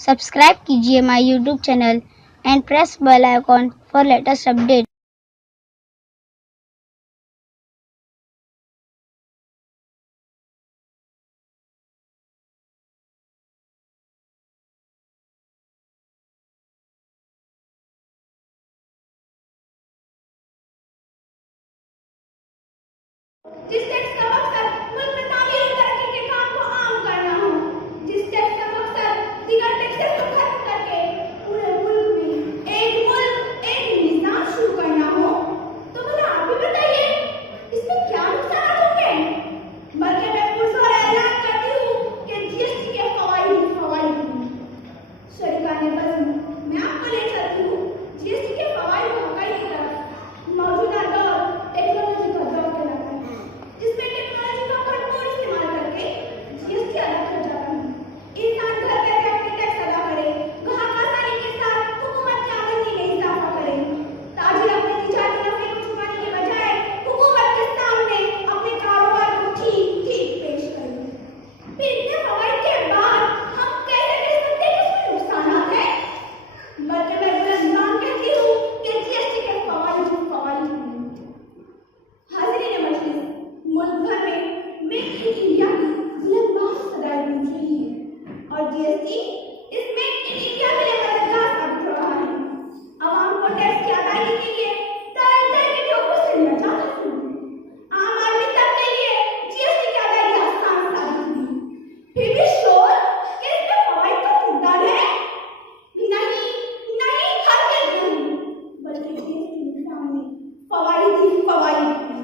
Subscribe कीजिए my YouTube channel and press bell icon for latest update. जिस text का मकसद मुल्क में तामीर और तरक्की के काम को आम करना हो, जिस टेक्स्ट का मकसद दीगर टेक्सेस को खत्म करके पूरे मुल्क में एक निजाम शुरू करना हो, तो भला आप ही बताइए इसमें क्या नुकसान होंगे। बल्कि मैं पुरजोर ऐलान करती हूँ कि जीएसटी के फवाइद शरीकाने बज़्म मैं आपको ले चलती हूँ जीएसटी के फवाइद को हक़ाइक़ की तरफ। मौजूदा दौर टेक्नोलॉजी का दौर कहलाता है, जिसमें टेक्नोलॉजी का भरपूर इस्तेमाल करके जीएसटी अदा किया जाता है। इंसान घर बैठे अपने टैक्स अदा करे, ग्राहक आसानी के साथ हुकूमत की आमदनी में इजाफा करे, ताजिर अपने तिजारती नफे को छुपाने के बजाय हुकूमत के सामने अपने कारोबार को ठीक पेश करे। फिर इतने फवाइद के बाद हम कैसे कह सकते हैं कि इसमें नुकसान है। बल्कि मैं बुलंदान कहती हूँ कि जीएसटी के फवाइद हैं। हाज़रीन मजलिस, मुल्क भर में मेक इन इंडिया की बुलंदबाज़ सदाएं गूंज रही हैं और जीएसटी इस मेक इन इंडिया के लिए मददगार साबित हो रहा है। आवाम को टैक्स की अदायगी के लिए तरह-तरह के ठोकों से निजात हासिल हुई। आम आदमी तक के लिए जीएसटी की अदायगी आसान साबित हुई। फिर भी शोर कि इसमें फवाइद तो खूबदार है। नहीं, हरगिज़ नहीं, बल्कि जीएसटी निज़ाम में फवाइद ही फवाइद हैं।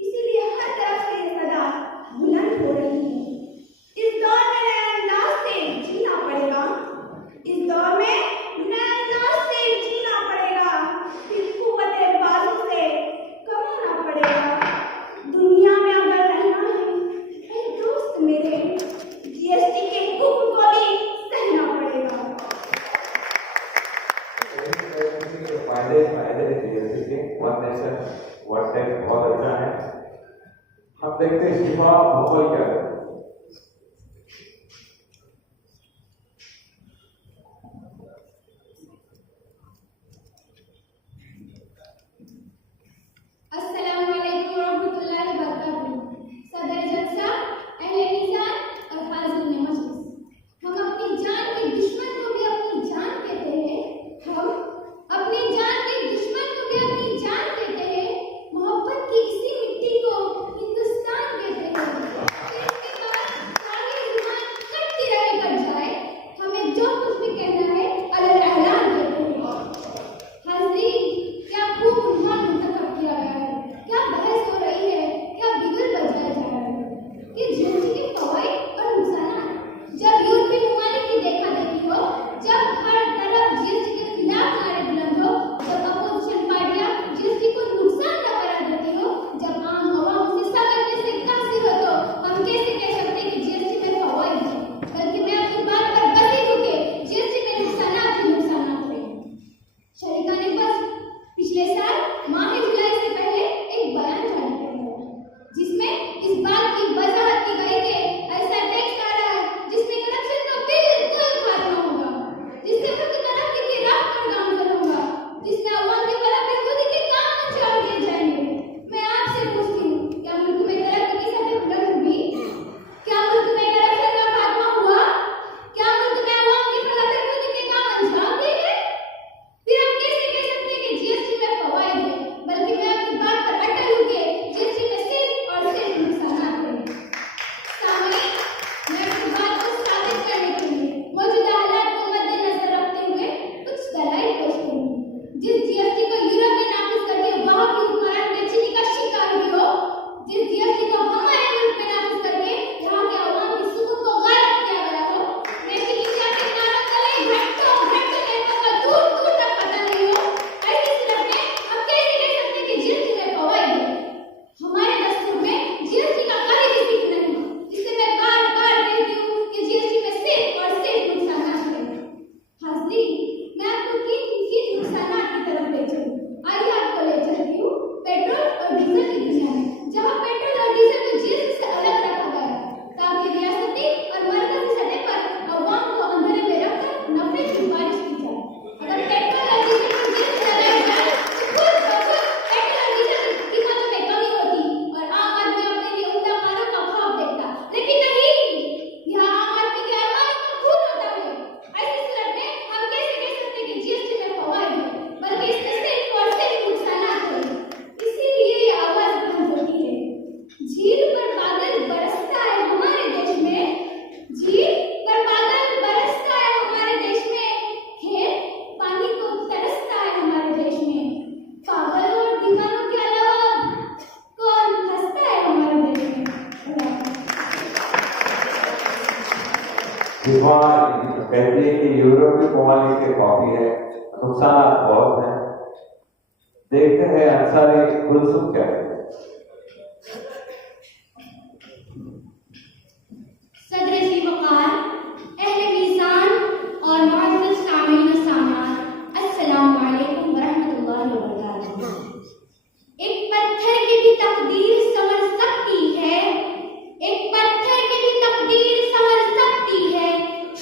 इसीलिए हर तरफ से ये सदा बुलंद हो रही है। इस दौर में नए अंदाज से जीना पड़ेगा। फिर कुव्वते बाजू से कमाना पड़ेगा। दुनिया में अगर रहना है, ऐ दोस्त मेरे, जीएसटी के हुक्म को भी सहना पड़ेगा। फायदे जीएसटी के बहुत टैक्स बहुत अच्छा है। अब देखते हैं इस्तीफा माहौल क्या है। अस्सलामुअलैकुम रहमतुल्लाहि वबरकातुहू। सदर जलसा, अहले निज़ाम और हाज़िरीन मजलिस, हम अपनी जान के दुश्मन को भी अपनी जान कहते हैं। हम अपनी जान के दुश्मन को भी अपनी जान कहते हैं। मोहब्बत की इसी मिट्टी को हिंदुस्तान कहते हैं। कहती है कि यूरोपीय प्रणाली के कॉपी है, नुकसान बहुत है। देखते हैं अंसारी गुलसुम क्या है। सदर सी वक़ार, अहले मीज़ान और मुअज़्ज़ज़ सामीन व सामात, अस्सलामु अलैकुम व रहमतुल्लाहि व बरकातुहू। एक पत्थर की भी तकदीर संवर सकती है, एक पत्थर की भी तकदीर संवर सकती है,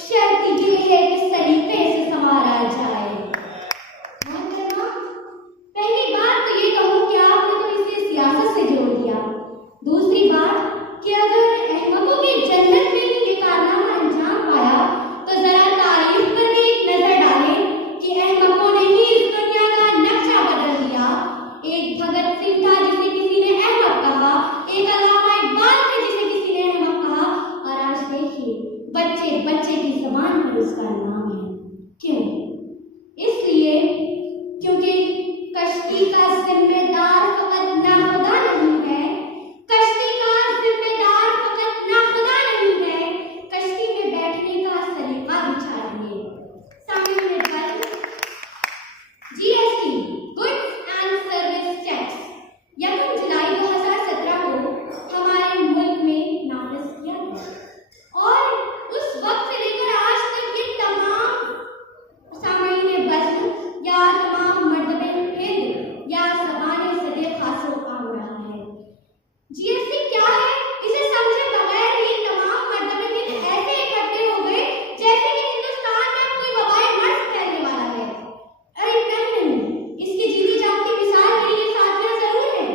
शर्त ये है कि सलीके से संवारा जाए। पहली बात तो ये कहूँ कि आपने तो इसे सियासत से जोड़ दिया। दूसरी बात कि अगर अहमकों की जन्नत में ही ये कारनामा अंजाम पाया तो जरा तारीफ पर भी एक नजर डालें कि अहमकों ने ही इस दुनिया का नक्शा बदल दिया। एक भगत सिंह था जिसे किसी ने अहमक कहा, एक अल्लामा इकबाल थे जिसे किसी ने अहमक कहा, और आज देखिए बच्चे बच्चे की ज़बान पर उसका नाम है। क्यों? इसलिए क्योंकि कश्ती का जिम्मेदार फकत नाखुदा नहीं है, कश्ती का जिम्मेदार फकत नाखुदा नहीं है, कश्ती में बैठने का सलीका भी चाहिए। सामने पर GST goods and service tax 1 जुलाई 2017 को हमारे मुल्क में नाफिज किया गया और उस वक्त से लेकर आज तक ये तमाम सामान्य बज़्म या तमाम मर्तबे हिंद या ज़बाने सदे खासो काम रहा है। जीएसटी क्या है इसे समझे बगैर ही तमाम मर्तबे हिंद ऐसे इकट्ठे हो गए जैसे कि हिंदुस्तान में कोई वबाए मर्ज फैलने वाला है। अरे नहीं, इसकी जीती जागती मिसाल मेरे लिए साथियां जरूर है,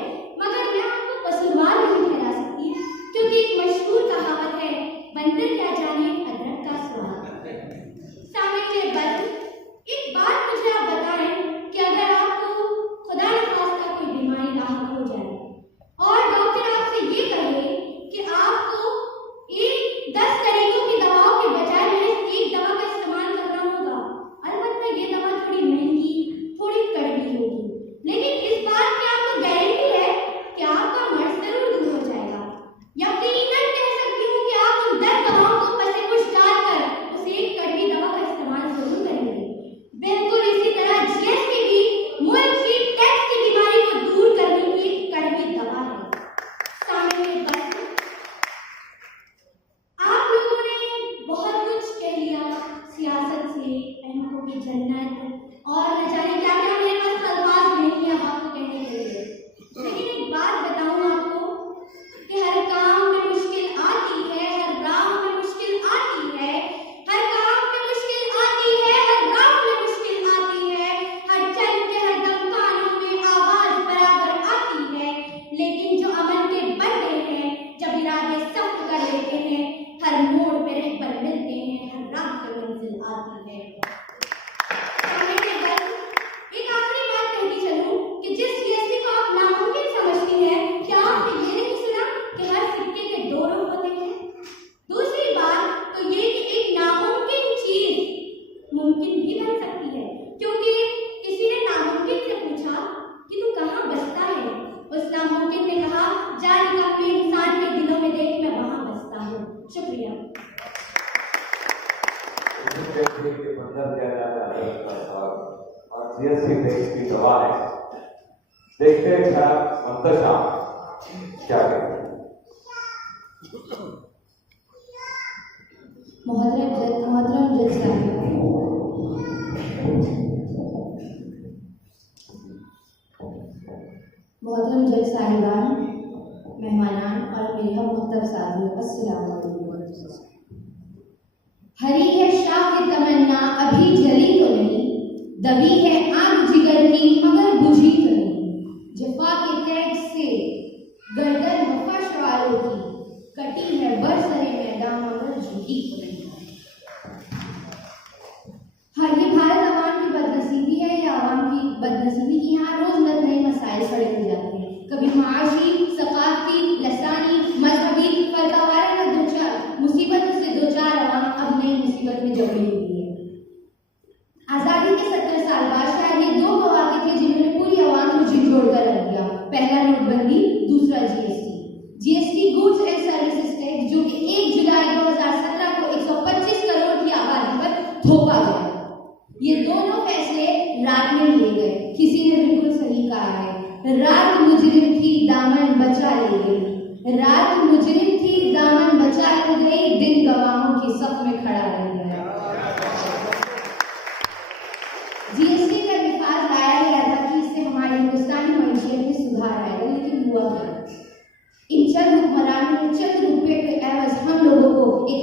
मगर मैं आपको कसूरवार नहीं ठहरा सकती क्योंकि एक मशहूर कहावत है, बंदर क्या जाने अदरक का स्वाद। सामने बस एक बात मुझे आप बताएं कि अगर आपको खुदा न खास्ता कोई बीमारी लाहक हो जाए और डॉक्टर आपसे ये कहे कि आपको 10 तरीकों की दवाओं के बजाय महज एक दवा का इस्तेमाल करना होगा। अलबत्ता ये दवा थोड़ी महंगी, थोड़ी कड़वी होगी, लेकिन इस बात की आपको गारंटी है कि आपका मर्ज जरूर दूर हो जाएगा। यकीनन कह सकती हूँ कि आप उन 10 दवाओं को पसे कुछ डालकर उस एक कड़वी दवा का इस्तेमाल जरूर करेंगे। बिल्कुल इसी तरह जीएसटी भी मुल्क की टैक्स की बीमारी को दूर करने की एक कड़वी दवा है। सामने बस आप लोगों ने बहुत कुछ कह लिया सियासत से, अहमकों की जन्नत और न जाने क्या क्या, मेरे पास अल्फाज नहीं है आपको कहने के लिए। लेकिन एक बात बताऊं आपको कि हर काम में मुश्किल आती है, हर राह में मुश्किल आती है, हर काम में मुश्किल आती है, हर राह में मुश्किल आती है, हर चल के हर दम कानों में आवाज बराबर आती है, लेकिन जो अमन के बंदे हैं जब इरादे सख्त कर लेते हैं, हर मोड़ पे रहबर मिलते हैं, हर राह पे मंजिल आती है। एक आखिरी बात कहती चलूं कि जिस जीएसटी को आप नामुमकिन समझती हैं, क्या आपने ये नहीं सुना कि हर सिक्के के 2 रुख होते हैं? दूसरी बात तो ये कि एक नामुमकिन चीज मुमकिन भी बन सकती है, क्योंकि किसी ने नामुमकिन से पूछा कि तू कहाँ बसता है? उस नामुमकिन ने कहा, जा निकम्मे इंसान के दिलों में देख मैं वहां बसता हूँ। शुक्रिया। बंदर क्या जाता है और जीएसटी टैक्स की दवा है। देखते हैं क्या मंतशा क्या कहते हैं। मोहतरम जज साहिब, मोहतरम जज साहिबान, मेहमानान और मेरे हम मुख्तब साथियों, अस्सलाम वालेकुम। हरी है शाह की तमन्ना अभी जली तो नहीं, दबी है आग जिगर की मगर बुझी तो नहीं, जफा के कैद से गर्दन वफा वालों की कटी है बरसरे मैदान मगर झुकी तो नहीं। हाँ, ये भारत आवाम की बदनसीबी है या आवाम की बदनसीबी की यहाँ रोज नए मसाइल खड़े हो जाते हैं। कभी माशी, सकाफती, लसानी, मजहबी फर्कावाराना मुसीबत से 2-4 आवाम अब नई मुसीबत में जकड़ी हुई है। आज़ादी के 70 साल बाद शायद ये 2 मौके थे जिन्होंने पूरी आवाम को झिझोड़ कर रख दिया। पहला नोटबंदी, दूसरा GST goods and services tax, जो कि 1 जुलाई 2017 को 125 करोड़ की थोपा गया। ये दोनों फैसले रात में लिए गए। किसी ने बिल्कुल सही कहा है, रात मुजरिम थी दामन बचा ले गई, रात मुजरिम थी दामन बचा ले गई, दिन गवाहों की सफ में खड़ा रह गया। जीएसटी का निफाज लाया गया था कि इससे हमारे हिंदुस्तानी मईशत में सुधार आएगा, लेकिन हुआ क्या? इन चंद हुक्मरानों ने चंद रुपये के एवज हम लोगों को एक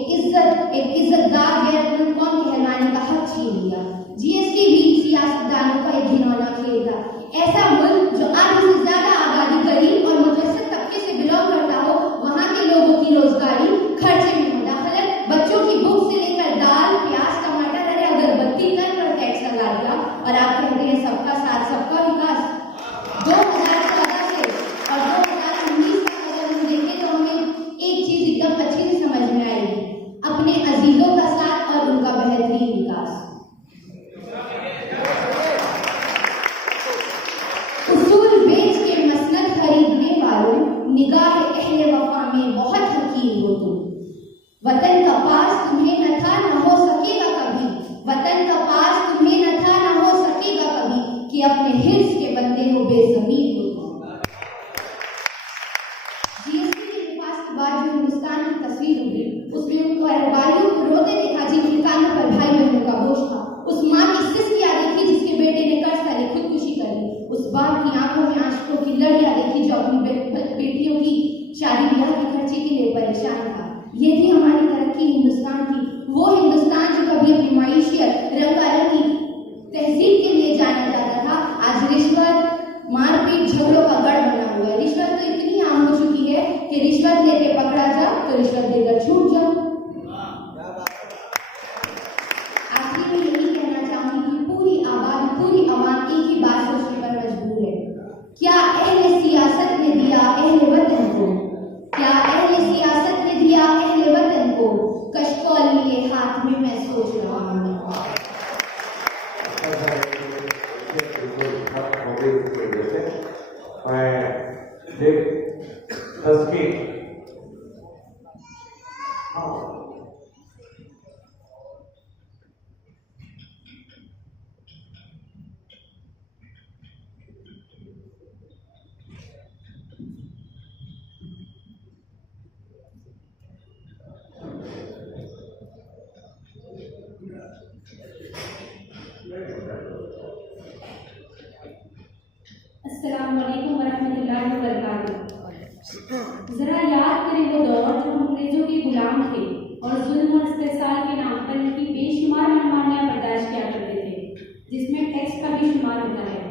इज्जतदार गैर कौम कहलाने का हक छीन लिया। जीएसटी भी सियासतदानों का एक घिनौना खेल था। ऐसा मुल्क जो आधे से ज्यादा आबादी गरीब और मुतवस्सित तबके से बिलोंग करता हो, वहाँ के लोगों की रोजगारी, खर्चे में मुदाखलत, बच्चों की बुक से लेकर दाल, प्याज, टमाटर, अरे अगरबत्ती तक पर टैक्स लगा दिया। और आप कहते हैं सबका साथ सबका विकास। 2014 से और 2019 तक अगर हम देखें तो हमें एक चीज एकदम अच्छे से समझ में आएगी, अपने अजीजों का साथ और उनका बेहतरीन विकास। उसूल बेच के मसनद खरीदने वालों, निगाह अहले वफा में बहुत हकीम हो तुम। वतन का पास तुम्हें न था न हो सकेगा कभी, वतन का पास तुम्हें न था न हो सकेगा कभी, कि अपने हिर्स के बंदे हो बेज़मीर हो तुम। जीएसटी के निफाज के बाद जो हिंदुस्तान की तस्वीर उभरी, उसमें उनको भाइयों को रोते देखा जिनके कानों पर भाई बहनों का बोझ था। उस माँ की सिस्कियाँ देखी जिसके बेटे ने कर्ज करे खुदकुशी कर ली। उस बाप की आंखों में आंसुओं की लड़ियाँ देखी जो अपनी बेटियों की शादी ब्याह के खर्चे के लिए परेशान था। ये थी हमारी तरक्की हिंदुस्तान की, वो हिंदुस्तान जो कभी अपनी माईशियत, रंगारंगी, तहजीब के लिए जाना जाता था, आज रिश्वत, मारपीट, झगड़ों का गढ़ बना हुआ है। रिश्वत तो इतनी आम हो चुकी है कि रिश्वत लेके पकड़ा जाओ तो रिश्वत देकर छूट जाओ। आखिर में यही कहना चाहूंगी कि पूरी आवाम एक ही बात सोचने पर मजबूर है। क्या अहले सियासत ने दिया अहले वतन को, क्या अहले सियासत ने दिया अहले वतन को, कशकोल लिए हाथ में मैं सोच रहा हूँ। अस्सलामुअलैकुम वरहमतुल्लाहि वबरकातुहू। जरा याद करें वो दौर जब हम अंग्रेजों के गुलाम थे और जुल्म और इस्तेसाल के नाम पर इनकी बेशुमार मनमानियां बर्दाश्त किया करते थे, जिसमें टैक्स का भी शुमार होता है।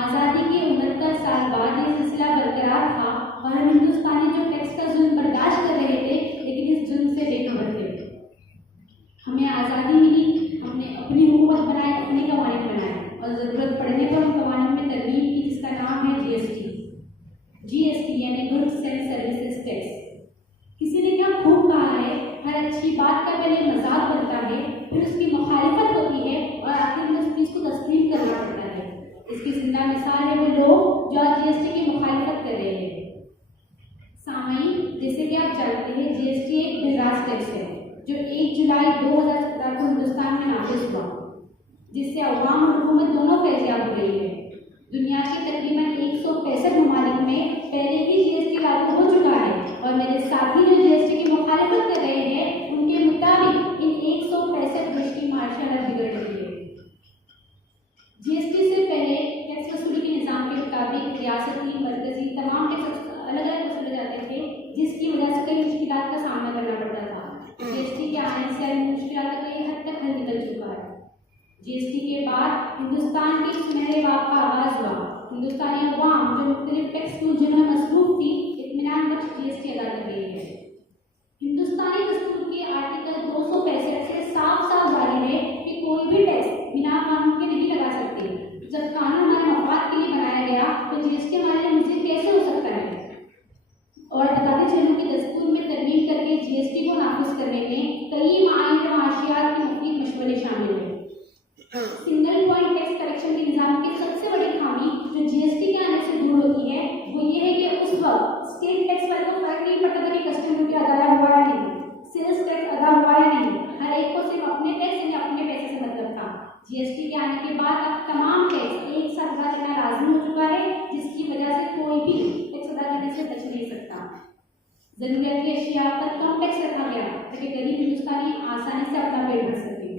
आज़ादी के 69 साल बाद ये सिलसिला बरकरार था और हम हिंदुस्तानी जो टैक्स का जुल्म बर्दाश्त कर रहे थे, लेकिन इस जुल्म से बेखबर थे। हमें आज़ादी मिली, हमने अपनी हुकूमत बनाई, अपने कवानीन बनाए और ज़रूरत पड़ने पर उन कवानीन में तरमीम की, जिसका नाम है जीएसटी यानी गुड्स एंड सर्विसेज टैक्स। किसी ने क्या खूब कहा है, हर अच्छी बात का पहले मजाक बनता है, फिर उसकी मुखालिफत होती है और आखिर में उस चीज़ को तस्लीम करना पड़ता है। इसकी जिंदा मिसाल है वो लोग जो आज जीएसटी की मुखालिफत कर रहे हैं। सामईन, जैसे कि आप जानते हैं, जीएसटी एक मिराज टैक्स है जो 1 जुलाई 2017 को हिंदुस्तान में नाफिज हुआ, जिससे अवाम और हुकूमत दोनों फैजियाब हो रही है। दुनिया के तकरीबन 165 ममालिक में पहले ही जीएसटी लागू हो चुका है और मेरे साथी जो जीएसटी की मुखालिफत कर रहे हैं, उनके मुताबिक इन 165 देश की मार्शल बिगड़ रही है। जीएसटी से पहले टैक्स वसूली के निज़ाम के मुताबिक रियासती, मरकजी तमाम टैक्स अलग अलग वसूले जाते थे, जिसकी वजह से कई मुश्किलात का सामना करना पड़ता था। जीएसटी के आने से मुश्किलात का कई हद तक हल निकल चुका है। जीएसटी के बाद हिंदुस्तान के सुनहरे बाग का आगाज हुआ। हिंदुस्तानी अवाम जो मुख्तलिफ टैक्स की उलझन में मसरूफ थी, इत्मीनान बख्श जीएसटी अदा कर रही है। हिंदुस्तानी दस्तूर के आर्टिकल 265 से साफ साफ जाहिर है कि कोई भी टैक्स बिना कानून के नहीं लगा सकते। जब कानून हमारे मफाद के लिए बनाया गया तो जीएसटी हमारे लिए मुझे कैसे हो सकता है? और बताते चलूँ कि दस्तूर में तरमीम करके जीएसटी को नाफिज करने में कई मायने माशियात के मुख्तलिफ मशवरे शामिल हैं। सिंगल पॉइंट टैक्स कलेक्शन के निज़ाम की सबसे बड़ी खामी जो जीएसटी के आने से दूर होती है, वो ये है कि उस वक्त स्टेट टैक्स वाले को फर्क नहीं पड़ता था कि कस्टमर जीएसटी के आने के बाद अब तमाम टैक्स एक साथ अदा करना लाजमी हो चुका है, जिसकी वजह से कोई भी टैक्स अदा करने से बच नहीं सकता। जरूरत की अशिया पर कम टैक्स रखा गया ताकि गरीब हिंदुस्तानी आसानी से अपना पेट भर सके।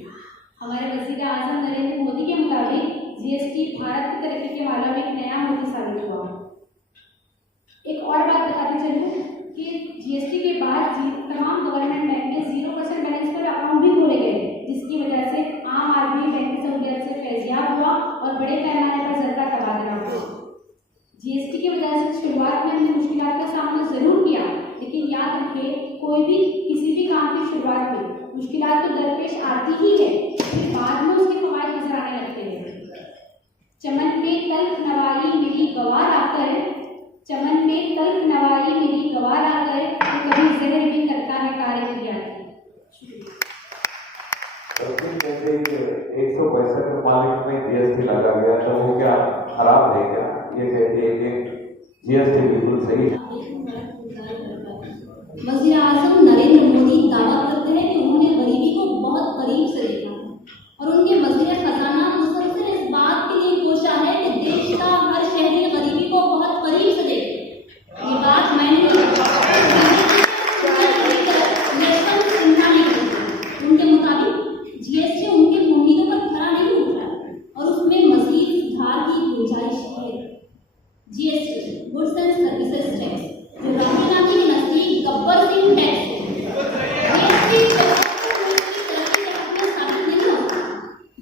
हमारे वज़ीर आज़म नरेंद्र मोदी के मुताबिक जीएसटी भारत की तरक्की के मामले में एक नया मोती साबित हुआ। एक और बात बताते चलूँ कि जीएसटी के बाद तमाम गवर्नमेंट बैंक में 0% बैलेंस पर अकाउंट भी खोले गए, जिसकी वजह से आम आदमी बैंक की सहूलियत से फैजियाब हुआ और बड़े पैमाने पर ज़रूरत तबादला हुआ। जीएसटी की वजह से शुरुआत में हमने मुश्किलात का सामना जरूर किया, लेकिन याद रखें कोई भी किसी भी काम की शुरुआत में मुश्किलात तो दरपेश आती ही है, फिर बाद में उसके फवायद नजर आने लगते हैं। चमन में तल्ख नवाई मेरी गवार आकर, चमन में तल्ख नवाई मेरी गवार आकर, तो कभी जहर भी करता है कार्य किया। जैसे 165 मालिक में जीएसटी लगा गया तो वो क्या खराब है क्या? ये कहते हैं कि जीएसटी बिल्कुल सही है। वज़ीर आज़म नरेंद्र मोदी दावा करते हैं कि उन्होंने गरीबी को बहुत करीब से देखा है और उनके वज़ीर खजाना मुसलसल इस बात के लिए कोशा है कि देश का हर शहरी गरीबी को बहुत करीब से देखे। ये बात मैंने उनके मुताबिक जीएसटी उनके उम्मीदों पर खरा नहीं उतरा और उसमें मज़ीद सुधार की गुंजाइश है। GST goods and services tax जो राहुल गांधी के नजदीक गब्बर सिंह टैक्स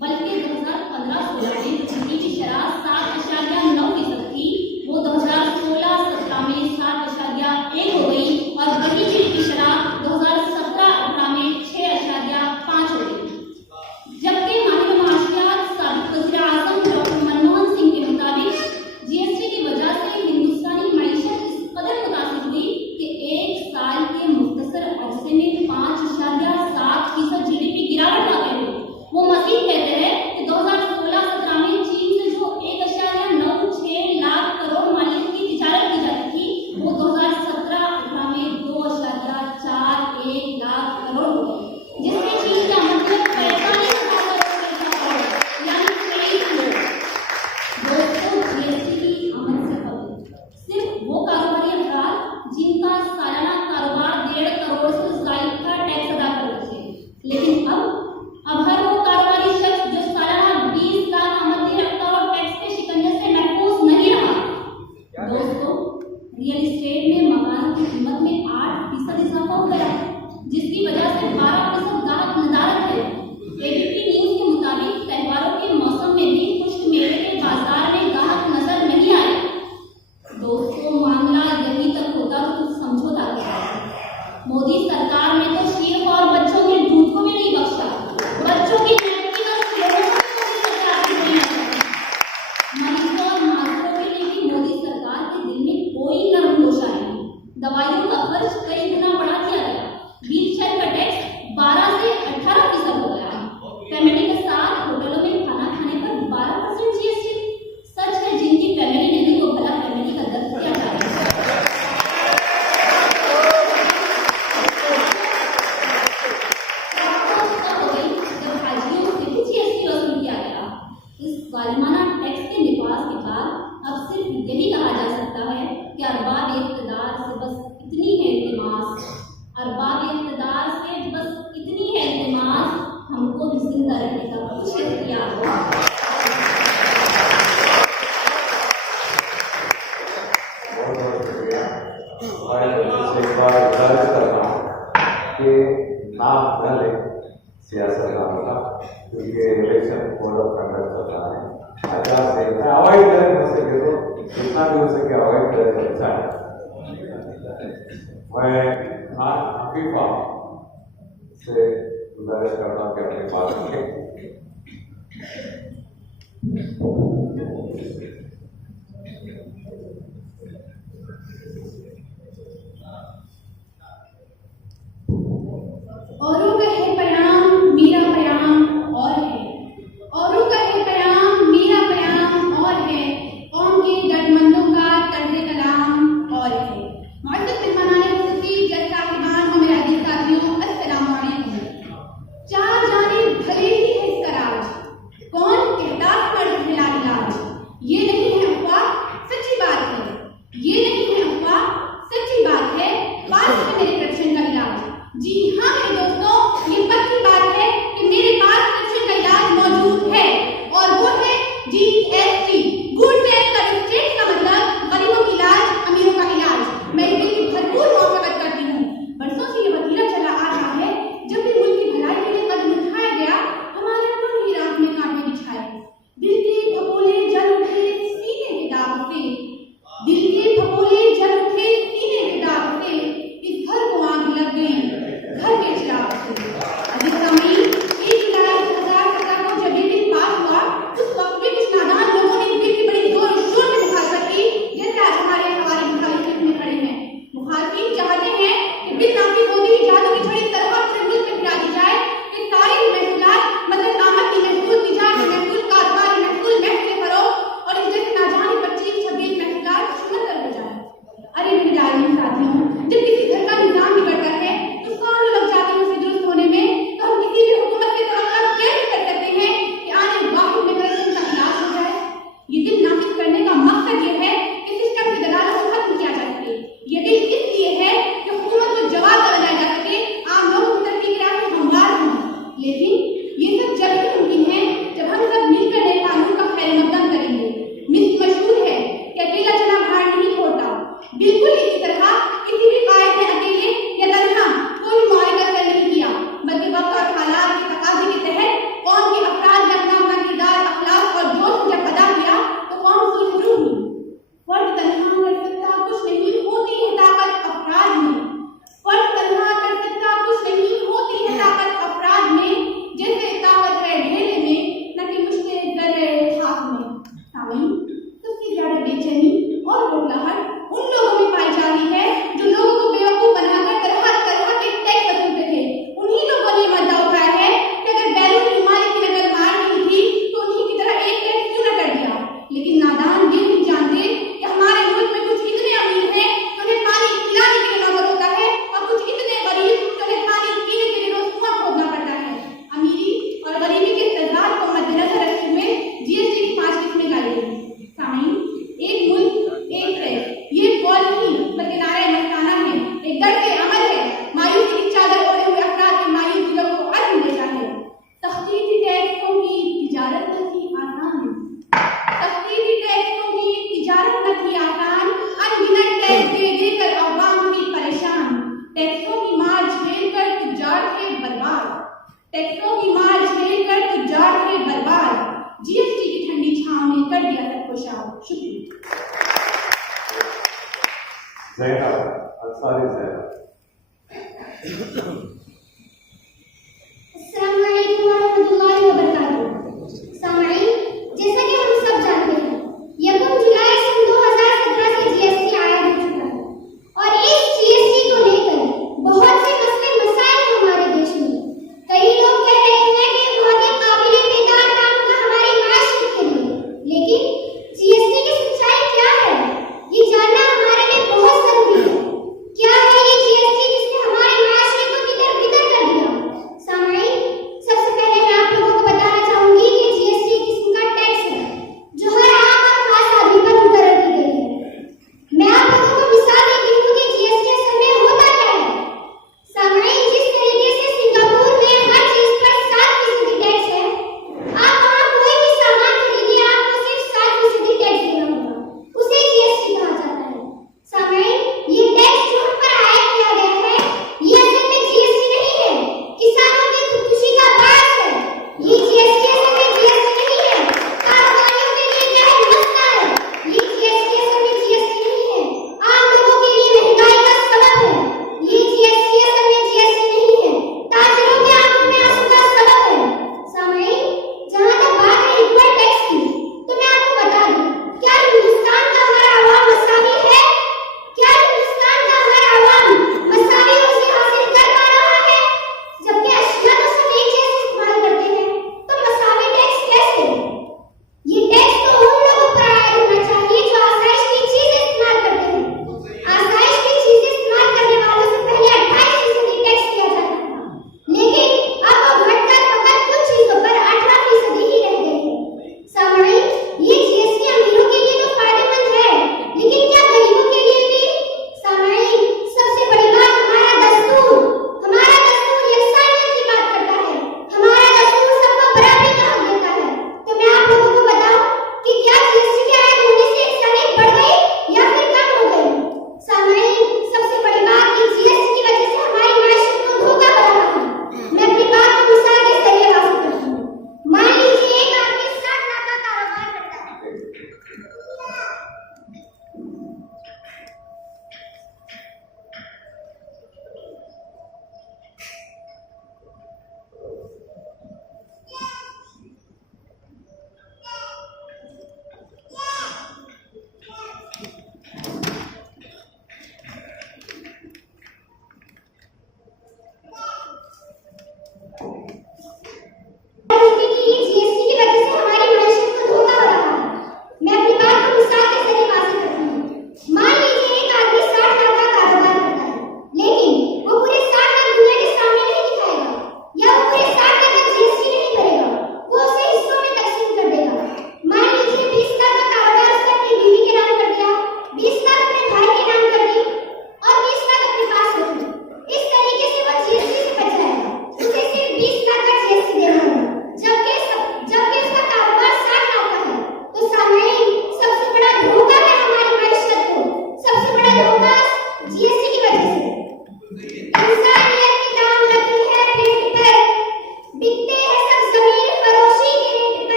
बल्कि 2015-16 में जितनी की शराब 7.9% थी वो 2016-17 में 7.1 हो गई और वही चीज की शराब 2017-18 में 6.5 हो गई। जबकि माहिर माशियात साबिक वज़ीर आज़म डॉक्टर मनमोहन सिंह के मुताबिक जीएसटी की वजह से हिंदुस्तानी मईशत इस कदर मुतासिर हुई कि एक साल के मुख्तसर अरसे में 5.7% जीडीपी गिरावट आ गई। वो मजीद कहते हैं कि 2016-17 में चीन से जो 1.96 लाख करोड़ मालियत की तिजारत की जाती थी वो 2017-18 में 2.41 लाख करोड़ हो गई, जिसमें चीन का मतलब 45,000 करोड़ यानी 23 लोग। दोस्तों जीएसटी की आमद से कबल सिर्फ वो कारोबारी अफराद जिनका सालाना कारोबार 1.5 करोड़ से ज़ायद का टैक्स अदा करते थे, लेकिन अब हर वो कारोबारी शख्स जो सालाना 20 लाख आमदनी रखता हो टैक्स के शिकंजे से महफूज नहीं रहा। दोस्तों रियल एस्टेट में मकानों की कीमत में 8% इजाफा हो गया, जिसकी वजह से 12% गाहक नदारत है। एबीपी न्यूज के मुताबिक त्योहारों के मौसम में भी खुश्क मेवे के बाजार में गाहक नजर नहीं आए। दोस्तों मामला यहीं तक होता तो कुछ समझौता किया। मोदी सरकार ने तो शीर और बच्चों के दूध को भी नहीं बख्शा, बच्चों की नैपकिन और फ्लोरों मरीजों और मास्टरों के लिए भी मोदी सरकार के दिल में कोई नरमदोशा नहीं। दवाइयों का खर्च कई गुना बढ़ा दिया गया, व्हीलचेयर का टैक्स 12 से 18% हो गया, फैमिली के साथ होटलों में खाना खाने पर 12% जीएसटी। सच है जिनकी फैमिली नहीं वो भला फैमिली का दर्द क्या जाए। जालिमाना टैक्स के निफाज के बाद अब सिर्फ यही कहा जा सकता है कि अरबाब इक़्तिदार से बस इतनी है इल्तिमास, अरबाब इक़्तिदार से बस इतनी है इल्तिमास, हमको भी जिंदा रहने का कुछ इख्तियार हो। बहुत शुक्रिया। और एक बार गुजारिश करता हूँ कि नाम न लें सियासतदानों का, क्योंकि इलेक्शन कोड ऑफ कंडक्ट चल रहा है। आचार संहिता अवॉइड करें, हो सके तो जितना भी हो सके अवॉइड करें तो अच्छा है। मैं खान हफीफा से गुजारिश करता हूँ कि अपनी बात रखें। औरों का है पयाम मेरा पयाम और है, औरों का है पयाम मेरा पयाम और है, कौम के दर्दमंदों का तर्ज कलाम और है। मुअज़्ज़ज़ मेहमानाने खुर्शीद, जज साहिबान और मेरे अज़ीज़ साथियों, अस्सलाम वालेकुम। चार जाने भले ही है इसका राज, कौन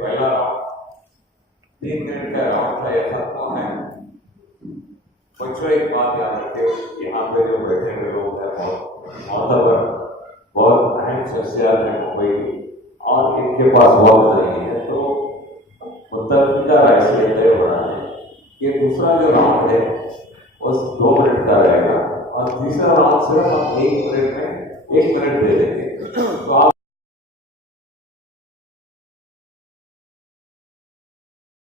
पहला राउंड 3 मिनट का राउंड था, ऐसा कौन है बच्चों? एक बात याद रखिए, यहाँ पे जो बैठे हुए लोग हैं बहुत अहम शख्सियत है मुंबई की, और इनके पास वक्त नहीं है, तो मुतल्लिका राय से तय हो रहा है कि दूसरा जो राउंड है वो 2 मिनट का रहेगा और तीसरा राउंड सिर्फ हम 1 मिनट में 1 मिनट दे देंगे। तो आप